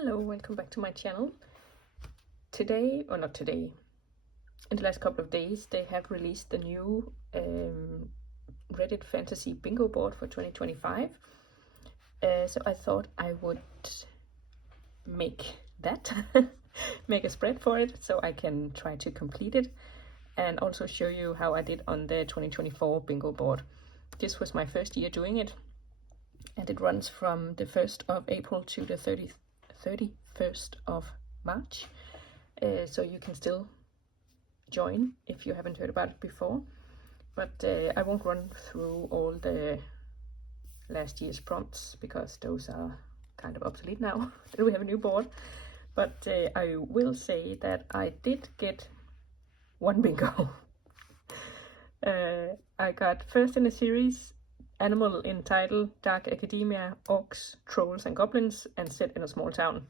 Hello, welcome back to my channel. Today, or not today, in the last couple of days, they have released the new Reddit Fantasy Bingo board for 2025. So I thought I would make that, make a spread for it, so I can try to complete it, and also show you how I did on the 2024 bingo board. This was my first year doing it, and it runs from the 1st of April to the 31st of March. So you can still join if you haven't heard about it before. But I won't run through all the last year's prompts because those are kind of obsolete now that we have a new board. But I will say that I did get one bingo. I got first in a series, animal in title, dark academia, orcs, trolls and goblins, and set in a small town.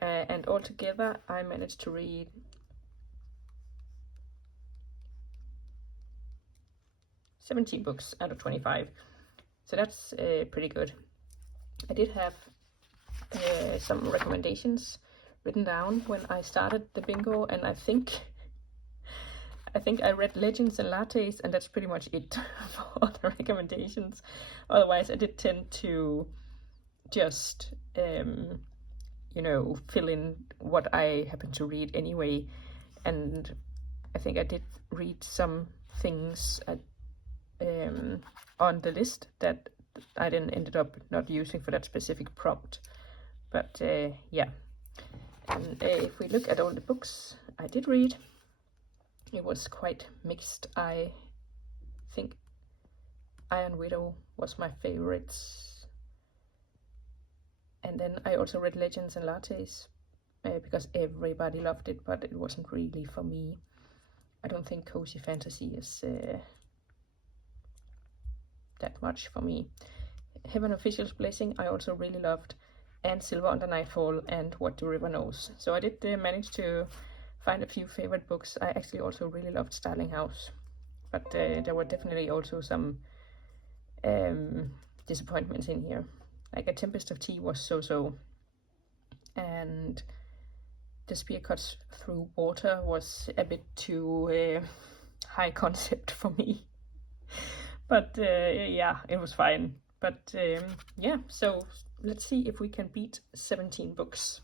And altogether I managed to read 17 books out of 25. So that's pretty good. I did have some recommendations written down when I started the bingo, and I think I read Legends and Lattes, and that's pretty much it for the recommendations. Otherwise, I did tend to just, fill in what I happen to read anyway. And I think I did read some things on the list that I then ended up not using for that specific prompt. But yeah. And if we look at all the books I did read, it was quite mixed. I think Iron Widow was my favorite. And then I also read Legends and Lattes because everybody loved it, but it wasn't really for me. I don't think cozy fantasy is that much for me. Heaven Official's Blessing I also really loved, and Silver Under Nightfall and What the River Knows. So I did manage to find a few favorite books. I actually also really loved Starling House, but there were definitely also some disappointments in here. Like A Tempest of Tea was so, and The Spear Cuts Through Water was a bit too high concept for me. But yeah, it was fine. But yeah, so let's see if we can beat 17 books.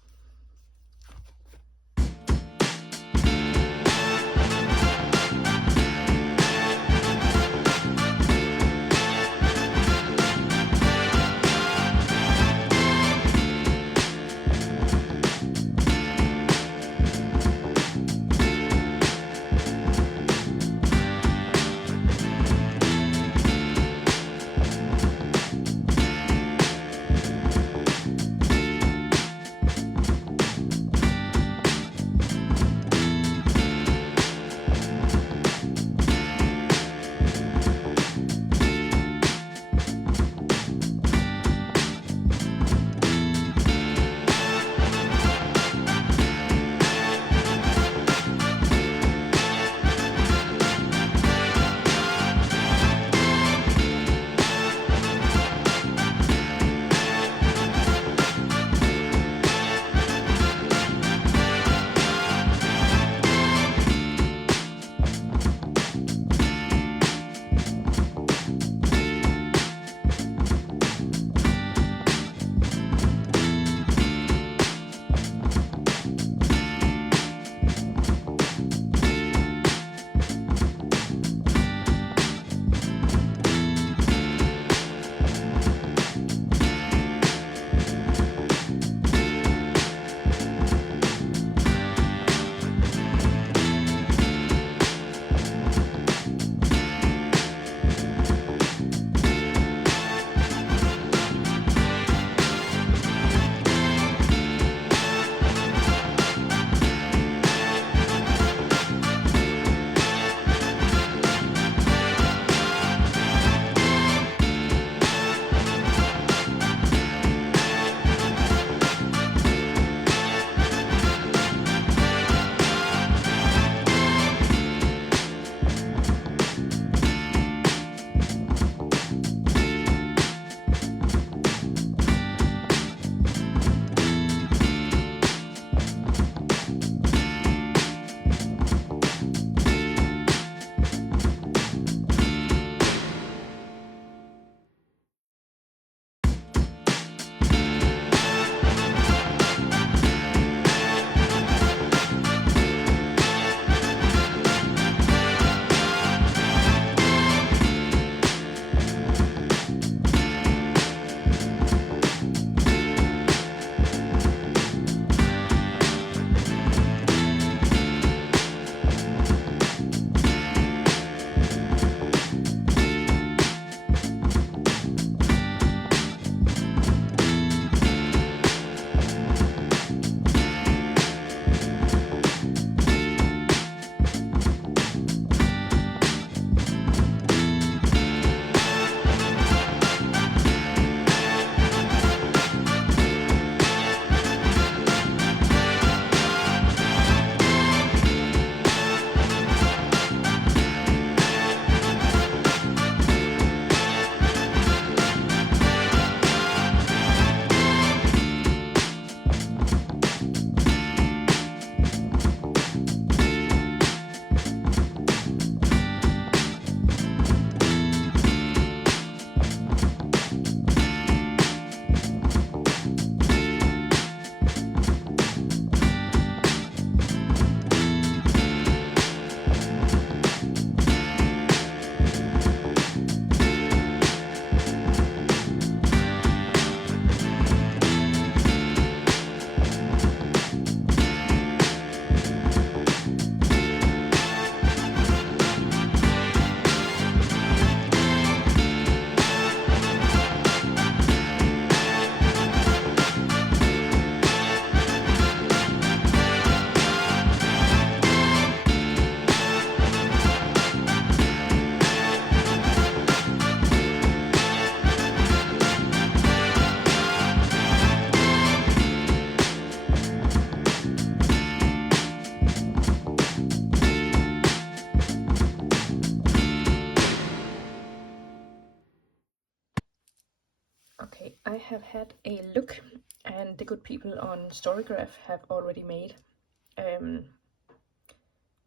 I have had a look, and the good people on Storygraph have already made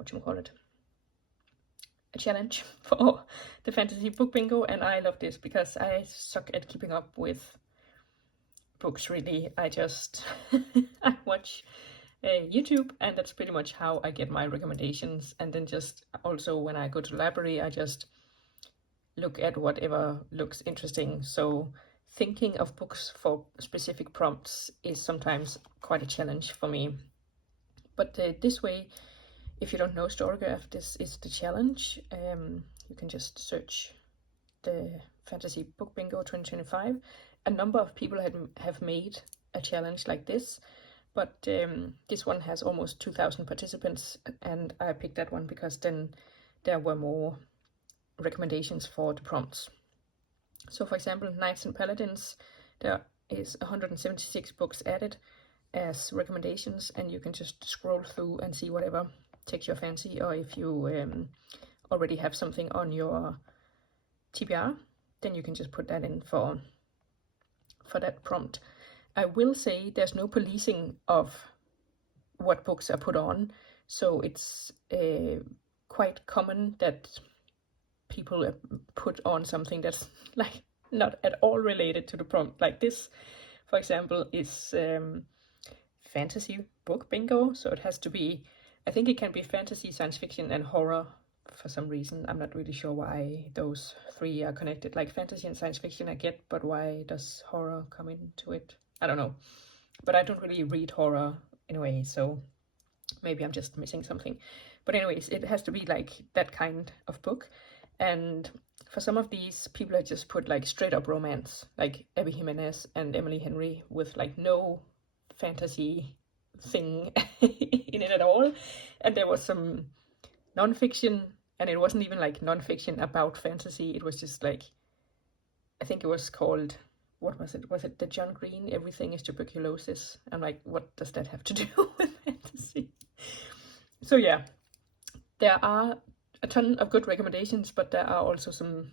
whatchamacallit, a challenge for the fantasy book bingo, and I love this because I suck at keeping up with books, really. I just I watch YouTube, and that's pretty much how I get my recommendations. And then just also when I go to the library, I just look at whatever looks interesting. So thinking of books for specific prompts is sometimes quite a challenge for me. But this way, if you don't know Storygraph, this is the challenge. You can just search the Fantasy Book Bingo 2025. A number of people have made a challenge like this, but this one has almost 2,000 participants, and I picked that one because then there were more recommendations for the prompts. So for example, Knights and Paladins, there is 176 books added as recommendations, and you can just scroll through and see whatever takes your fancy, or if you already have something on your TBR, then you can just put that in for that prompt. I will say there's no policing of what books are put on, so it's quite common that people put on something that's like not at all related to the prompt. Like this, for example, is fantasy book bingo, so it has to be, I think it can be fantasy, science fiction, and horror for some reason. I'm not really sure why those three are connected. Like fantasy and science fiction I get, but why does horror come into it? I don't know. But I don't really read horror in a way, so maybe I'm just missing something. But anyways, it has to be like that kind of book. And for some of these, people have just put like straight up romance, like Abby Jimenez and Emily Henry, with like no fantasy thing in it at all. And there was some non-fiction, and it wasn't even like non-fiction about fantasy. It was just like, I think it was called, what was it? Was it the John Green, Everything is Tuberculosis? I'm like, what does that have to do with fantasy? So yeah, there are a ton of good recommendations, but there are also some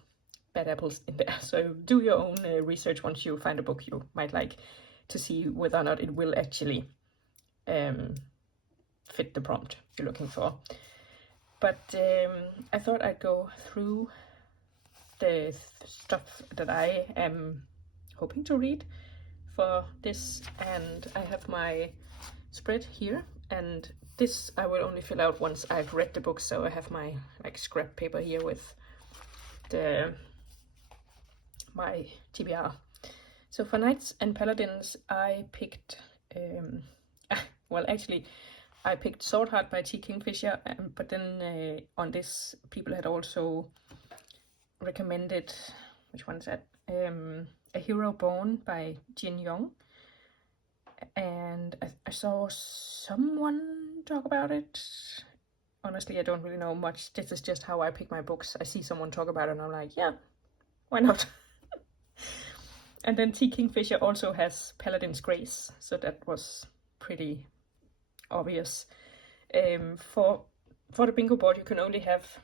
bad apples in there. So do your own research once you find a book you might like, to see whether or not it will actually fit the prompt you're looking for. But I thought I'd go through the stuff that I am hoping to read for this, and I have my spread here, and this I will only fill out once I've read the book. So I have my like scrap paper here with my TBR. So for Knights and Paladins, I picked well, actually I picked Sword Heart by T. Kingfisher, but then on this, people had also recommended, which one's that? A Hero Born by Jin Young. And I saw someone talk about it. Honestly, I don't really know much. This is just how I pick my books. I see someone talk about it and I'm like, yeah, why not? And then T. Kingfisher also has Paladin's Grace, so that was pretty obvious. For the bingo board, you can only have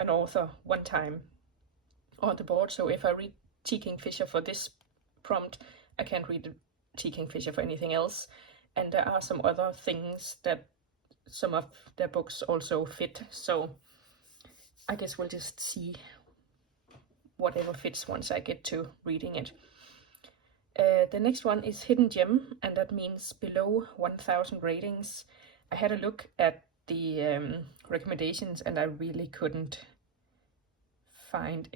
an author one time on the board. So if I read T. Kingfisher for this prompt, I can't read T. Kingfisher for anything else. And there are some other things that some of their books also fit. So I guess we'll just see whatever fits once I get to reading it. The next one is Hidden Gem, and that means below 1,000 ratings. I had a look at the recommendations, and I really couldn't find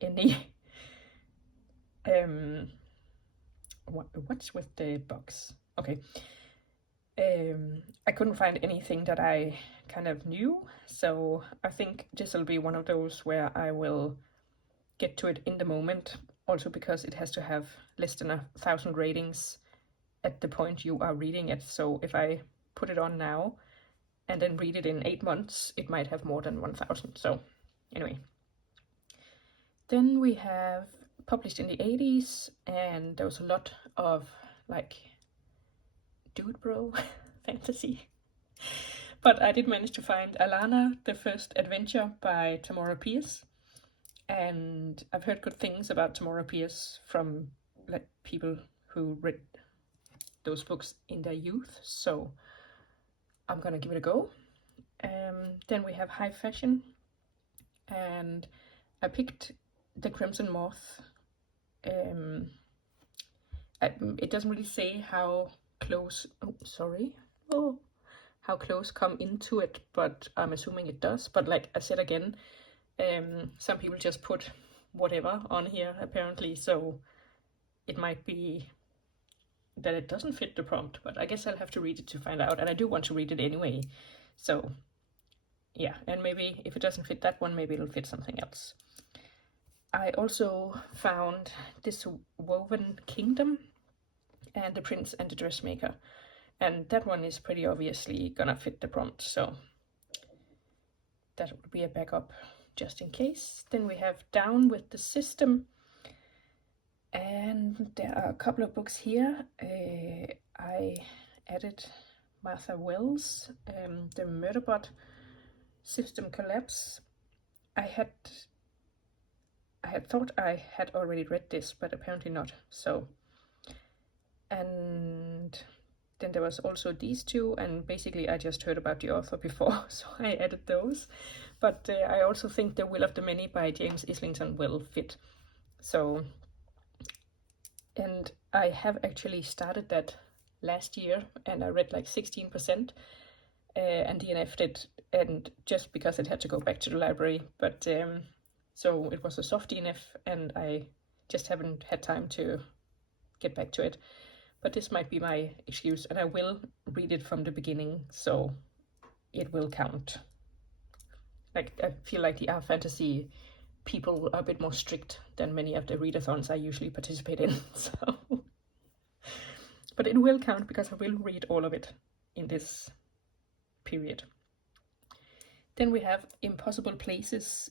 any. What's with the box? Okay. I couldn't find anything that I kind of knew, so I think this will be one of those where I will get to it in the moment. Also because it has to have less than 1,000 ratings at the point you are reading it. So if I put it on now and then read it in 8 months, it might have more than 1,000. So anyway. Then we have published in the 80s, and there was a lot of like dude bro fantasy. But I did manage to find Alana, the First Adventure by Tamora Pierce. And I've heard good things about Tamora Pierce from like people who read those books in their youth, so I'm gonna give it a go. Then we have high fashion, and I picked The Crimson Moth. It doesn't really say how close, how close come into it, but I'm assuming it does. But like I said again, some people just put whatever on here apparently, so it might be that it doesn't fit the prompt, but I guess I'll have to read it to find out, and I do want to read it anyway, so yeah. And maybe if it doesn't fit that one, maybe it'll fit something else. I also found This Woven Kingdom and The Prince and the Dressmaker, and that one is pretty obviously gonna fit the prompt, so that would be a backup just in case. Then we have Down with the System, and there are a couple of books here. I added Martha Wells, The Murderbot System Collapse. I had thought I had already read this, but apparently not. So, and then there was also these two, and basically I just heard about the author before, so I added those. But I also think The Will of the Many by James Islington will fit. So, and I have actually started that last year, and I read like 16%, and DNF'd it, and just because it had to go back to the library. But so it was a soft DNF, and I just haven't had time to get back to it. But this might be my excuse, and I will read it from the beginning, so it will count. Like, I feel like the fantasy people are a bit more strict than many of the readathons I usually participate in, so. But it will count because I will read all of it in this period. Then we have Impossible Places,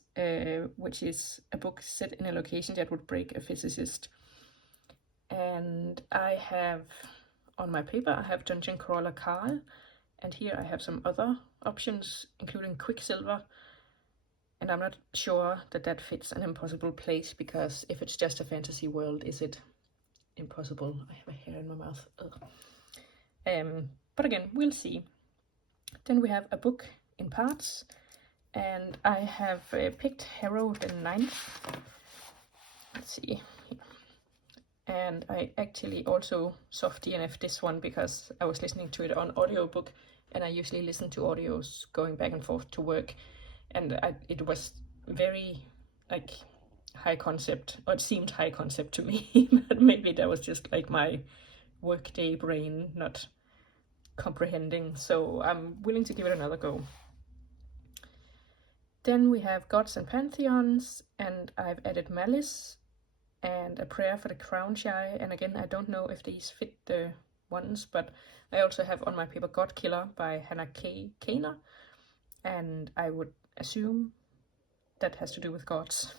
which is a book set in a location that would break a physicist. And I have, on my paper, I have Dungeon Crawler Carl, and here I have some other options, including Quicksilver. And I'm not sure that that fits an impossible place, because if it's just a fantasy world, is it impossible? I have a hair in my mouth. But again, we'll see. Then we have A Book in Parts, and I have picked Harrow the Ninth. Let's see. And I actually also soft DNF'd this one because I was listening to it on audiobook, and I usually listen to audios going back and forth to work, and it was very like high concept, or it seemed high concept to me, but maybe that was just like my workday brain not comprehending, so I'm willing to give it another go. Then we have Gods and Pantheons, and I've added Malice and A Prayer for the Crown Shy, and again, I don't know if these fit the ones, but I also have on my paper God Killer by Hannah Kaner, and I would assume that has to do with gods.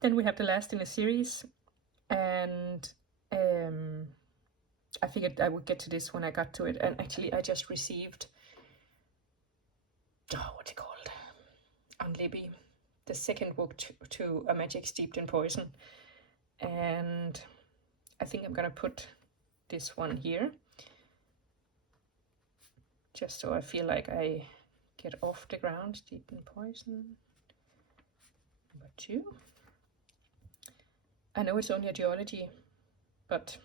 Then we have the last in a series, and I figured I would get to this when I got to it, and actually I just received, what's it called? On Libby, the second book to A Magic Steeped in Poison, and I think I'm gonna put this one here, just so I feel like I get off the ground. Steeped in Poison, number 2. I know it's only a duology, but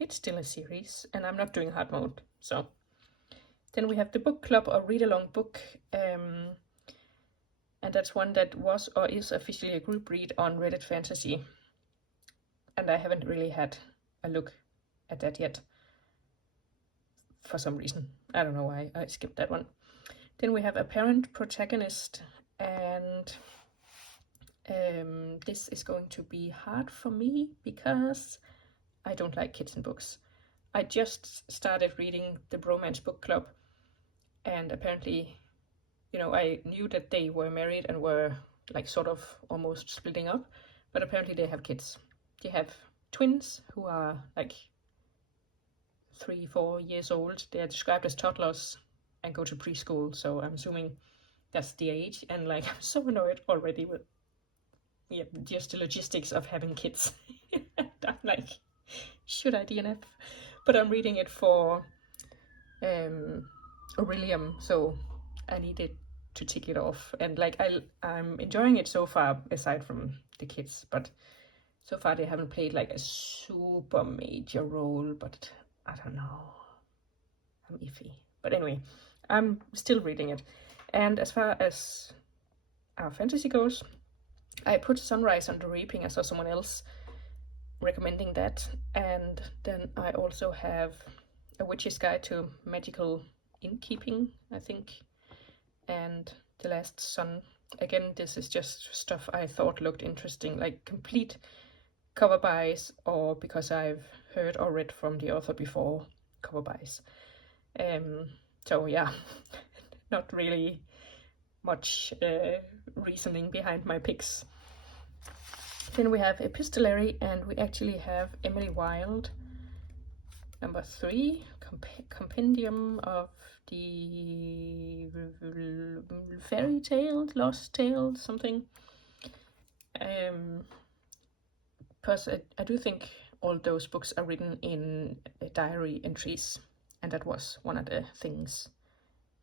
it's still a series, and I'm not doing hard mode, so. Then we have the book club or read-along book, and that's one that was or is officially a group read on Reddit Fantasy, and I haven't really had a look at that yet for some reason. I don't know why I skipped that one. Then we have Apparent Protagonist, and this is going to be hard for me because I don't like kids in books. I just started reading the Bromance Book Club, and apparently, you know, I knew that they were married and were like sort of almost splitting up, but apparently they have kids. They have twins who are like 3-4 years old. They are described as toddlers and go to preschool, so I'm assuming that's the age. And like, I'm so annoyed already with just the logistics of having kids I'm like, should I DNF? But I'm reading it for Aurelium, so I needed to tick it off. And like I'm enjoying it so far, aside from the kids, but so far they haven't played like a super major role, but I don't know. I'm iffy. But anyway, I'm still reading it. And as far as our fantasy goes, I put Sunrise on the Reaping. I saw someone else recommending that. And then I also have A Witch's Guide to Magical Innkeeping, I think, and The Last Sun. Again, this is just stuff I thought looked interesting, like complete cover buys, or because I've heard or read from the author before, cover buys. So yeah, not really much reasoning behind my picks. Then we have Epistolary, and we actually have Emily Wilde, number 3, Compendium of the Fairy Tale, Lost Tale, something. Because I do think all those books are written in diary entries, and that was one of the things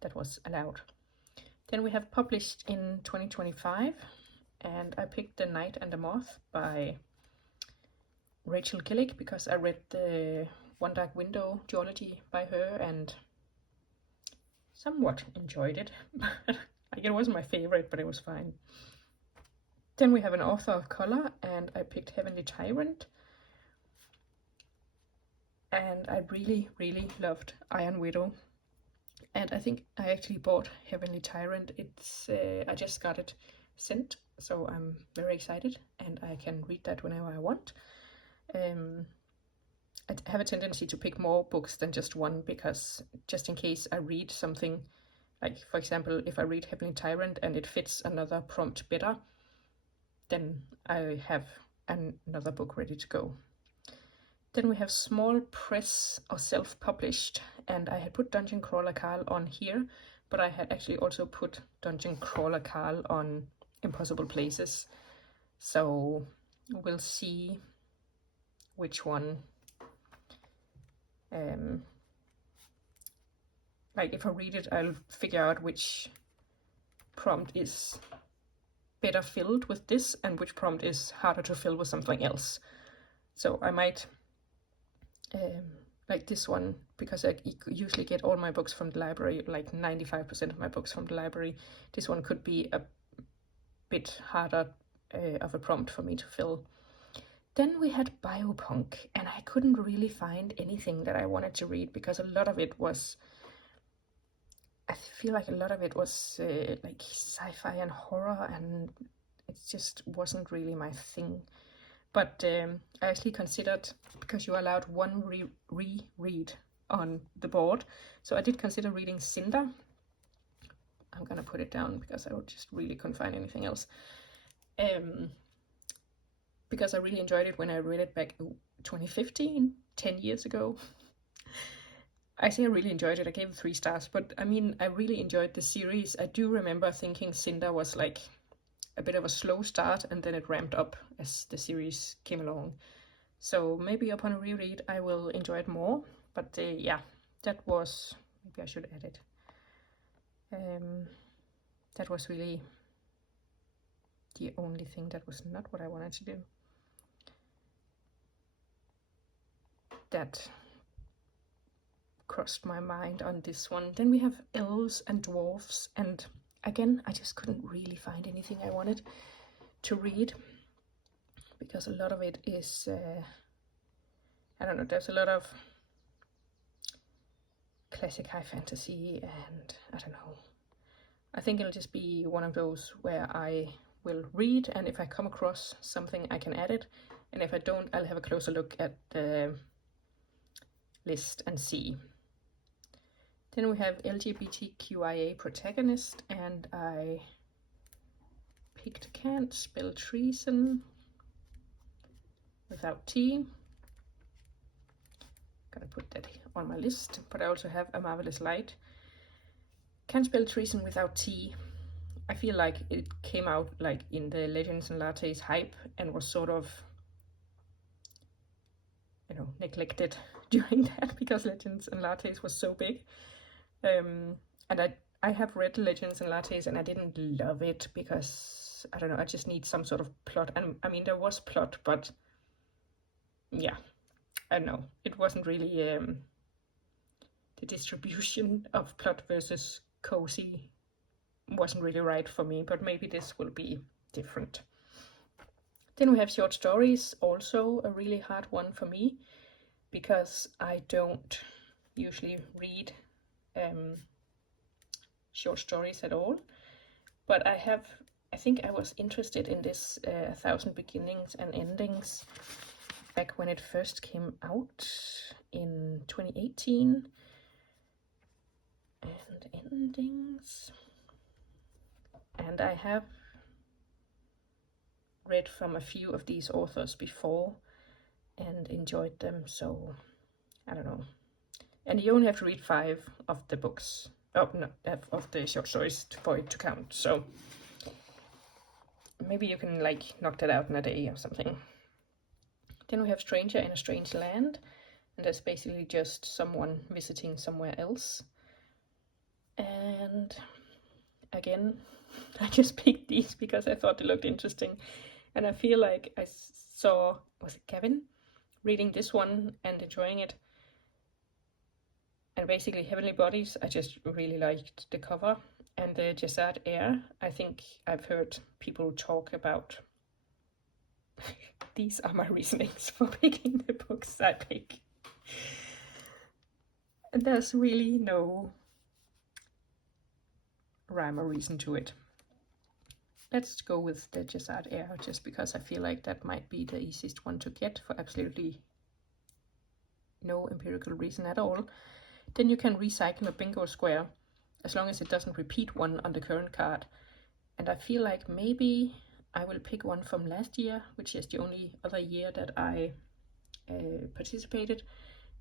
that was allowed. Then we have published in 2025, and I picked The Night and the Moth by Rachel Gillick because I read the One Dark Window duology by her and somewhat enjoyed it. Like, it wasn't my favorite, but it was fine. Then we have an author of color, and I picked Heavenly Tyrant. And I really, really loved Iron Widow. And I think I actually bought Heavenly Tyrant. It's I just got it sent, so I'm very excited, and I can read that whenever I want. I have a tendency to pick more books than just one, because just in case I read something, like for example, if I read Heavenly Tyrant and it fits another prompt better, then I have another book ready to go. Then we have small press or self-published, and I had put Dungeon Crawler Carl on here, but I had actually also put Dungeon Crawler Carl on Impossible Places. So we'll see which one. Like if I read it, I'll figure out which prompt is better filled with this and which prompt is harder to fill with something else. So I might like this one, because I usually get all my books from the library, like 95% of my books from the library. This one could be a bit harder of a prompt for me to fill. Then we had Biopunk, and I couldn't really find anything that I wanted to read, because a lot of it was, I feel like a lot of it was like sci-fi and horror, and it just wasn't really my thing. But I actually considered, because you're allowed one reread on the board, so I did consider reading Cinder. I'm gonna put it down because I just really couldn't find anything else. Because I really enjoyed it when I read it back in 2015, 10 years ago. I say I really enjoyed it. I gave it 3 stars, but I mean, I really enjoyed the series. I do remember thinking Cinder was like a bit of a slow start, and then it ramped up as the series came along. So maybe upon a reread I will enjoy it more. But yeah, that was, maybe I should add it. That was really the only thing that was not what I wanted to do. That crossed my mind on this one. Then we have Elves and Dwarfs, and again, I just couldn't really find anything I wanted to read, because a lot of it is, I don't know, there's a lot of classic high fantasy, and I don't know. I think it'll just be one of those where I will read, and if I come across something, I can add it, and if I don't, I'll have a closer look at the list and see. Then we have LGBTQIA protagonist, and I picked Can't Spell Treason without T. Gonna put that on my list, but I also have A Marvelous Light. Can't Spell Treason without T. I feel like it came out like in the Legends and Lattes hype and was sort of neglected during that because Legends and Lattes was so big. And I have read Legends and Lattes and I didn't love it because, I don't know, I just need some sort of plot. And I mean, there was plot, but yeah, I don't know. It wasn't really the distribution of plot versus cozy wasn't really right for me, but maybe this will be different. Then we have short stories, also a really hard one for me because I don't usually read short stories at all. But I think I was interested in this 1,000 Beginnings and Endings back when it first came out in 2018. And endings. And I have read from a few of these authors before and enjoyed them, so I don't know. And you only have to read 5 of the books, of the short stories for it to count, so maybe you can like knock that out in a day or something. Then we have Stranger in a Strange Land, and that's basically just someone visiting somewhere else. And again, I just picked these because I thought they looked interesting. And I feel like I saw, was it Kevin, reading this one and enjoying it. And basically Heavenly Bodies, I just really liked the cover. And the Jessard Air, I think I've heard people talk about. These are my reasonings for picking the books I pick. And there's really no rhyme or reason to it. Let's go with the Jessard Air, just because I feel like that might be the easiest one to get for absolutely no empirical reason at all. Then you can recycle a bingo square, as long as it doesn't repeat one on the current card. And I feel like maybe I will pick one from last year, which is the only other year that I participated.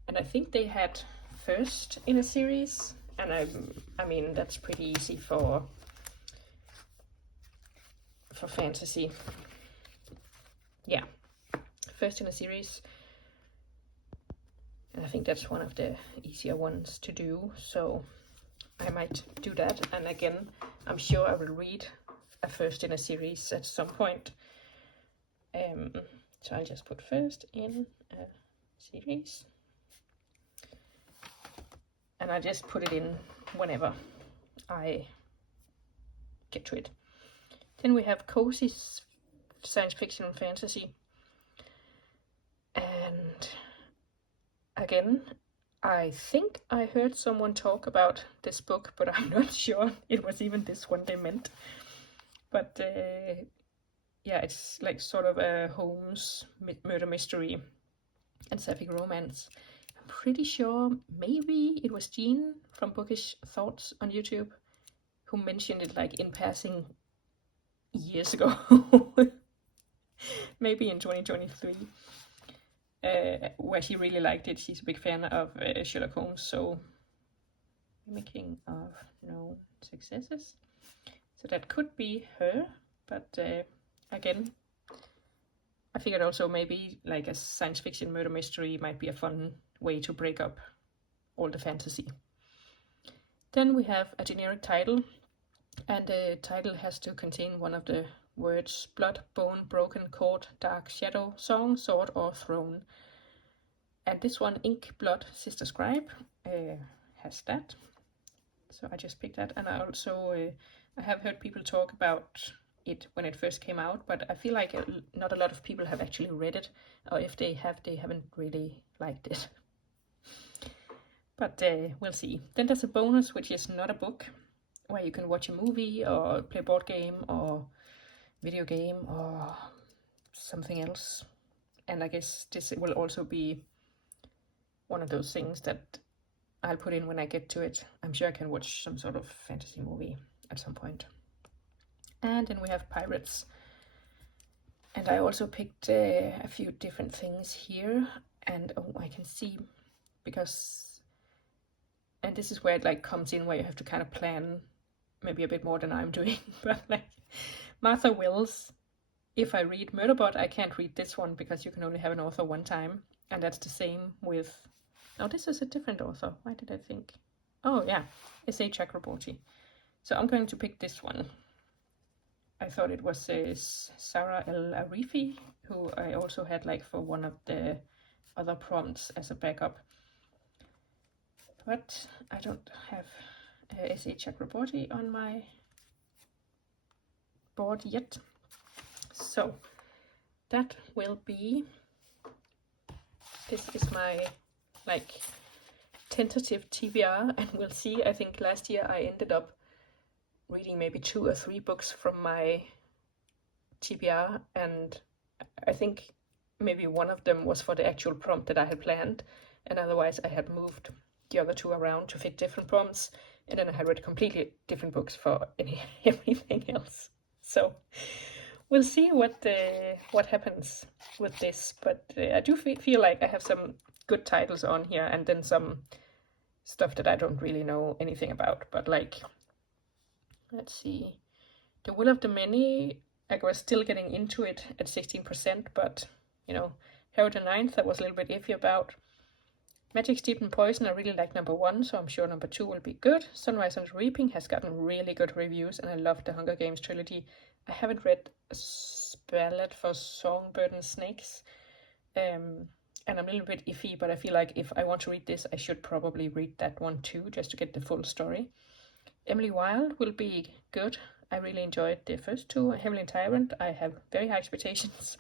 And I think they had first in a series, and I mean that's pretty easy for fantasy. Yeah, first in a series, and I think that's one of the easier ones to do, so I might do that. And again, I'm sure I will read a first in a series at some point, so I'll just put first in a series, and I just put it in whenever I get to it. Then we have cozy science fiction and fantasy. And again, I think I heard someone talk about this book, but I'm not sure it was even this one they meant. But yeah, it's like sort of a Holmes murder mystery and sapphic romance. I'm pretty sure maybe it was Jean from Bookish Thoughts on YouTube who mentioned it like in passing years ago, maybe in 2023, where she really liked it. She's a big fan of Sherlock Holmes, so mimicking of known successes. So that could be her, but again, I figured also maybe like a science fiction murder mystery might be a fun way to break up all the fantasy. Then we have a generic title, and the title has to contain one of the words blood, bone, broken, cord, dark, shadow, song, sword, or throne. And this one, Ink, Blood, Sister Scribe, has that. So I just picked that. And I also I have heard people talk about it when it first came out, but I feel like not a lot of people have actually read it, or if they have, they haven't really liked it. But we'll see. Then there's a bonus, which is not a book, where you can watch a movie or play a board game or video game or something else. And I guess this will also be one of those things that I'll put in when I get to it. I'm sure I can watch some sort of fantasy movie at some point. And then we have pirates. And I also picked a few different things here. And oh, I can see, because, and this is where it like comes in, where you have to kind of plan maybe a bit more than I'm doing. But like Martha Wells, if I read Murderbot, I can't read this one because you can only have an author one time. And that's the same with, now this is a different author. Why did I think? Oh yeah, S.A. Chakraborty. So I'm going to pick this one. I thought it was Sarah El Arifi, who I also had like for one of the other prompts as a backup. But I don't have S.A. Chakraborty on my board yet. So that will be, this is my like tentative TBR, and we'll see. I think last year I ended up reading maybe 2 or 3 books from my TBR, and I think maybe one of them was for the actual prompt that I had planned, and otherwise I had moved the other 2 around to fit different prompts, and then I had read completely different books for everything else. So we'll see what happens with this, but I do feel like I have some good titles on here, and then some stuff that I don't really know anything about. But like, let's see, The Will of the Many, I was still getting into it at 16%, but you know, Harry the Ninth I was a little bit iffy about. Magic, Steeped in Poison, I really like number 1, so I'm sure number 2 will be good. Sunrise and Reaping has gotten really good reviews, and I love the Hunger Games trilogy. I haven't read Ballad for Songbird and Snakes, and I'm a little bit iffy, but I feel like if I want to read this, I should probably read that one too, just to get the full story. Emily Wilde will be good. I really enjoyed the first 2. Heavenly Tyrant, I have very high expectations.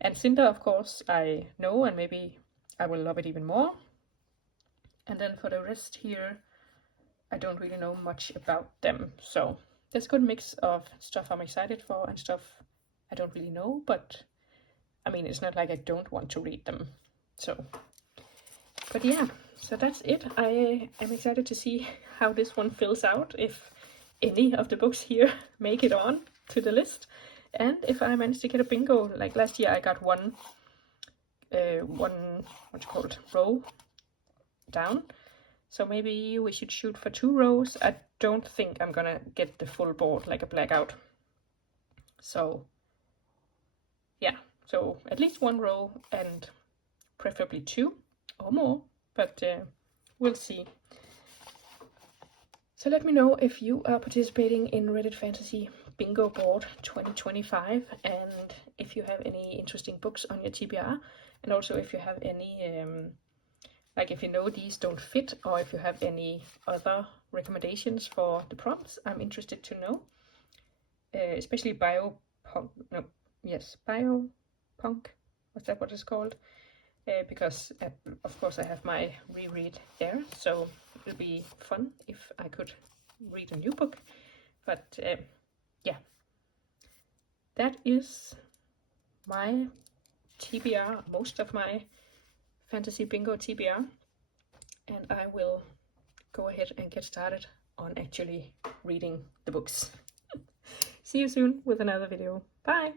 And Cinder, of course, I know, and maybe I will love it even more. And then for the rest here, I don't really know much about them. So there's a good mix of stuff I'm excited for and stuff I don't really know, but I mean, it's not like I don't want to read them. So, but yeah, so that's it. I am excited to see how this one fills out, if any of the books here make it on to the list, and if I manage to get a bingo. Like last year I got one row down, so maybe we should shoot for 2 rows. I don't think I'm gonna get the full board like a blackout, so yeah, so at least 1 row and preferably 2 or more, but we'll see. So let me know if you are participating in Reddit Fantasy Bingo Board 2025, and if you have any interesting books on your TBR, and also if you have any, like if you know these don't fit, or if you have any other recommendations for the prompts, I'm interested to know. Especially biopunk, was that what it's called? Because of course I have my reread there, so it would be fun if I could read a new book. But yeah, that is my TBR, most of my Fantasy Bingo TBR, and I will go ahead and get started on actually reading the books. See you soon with another video. Bye!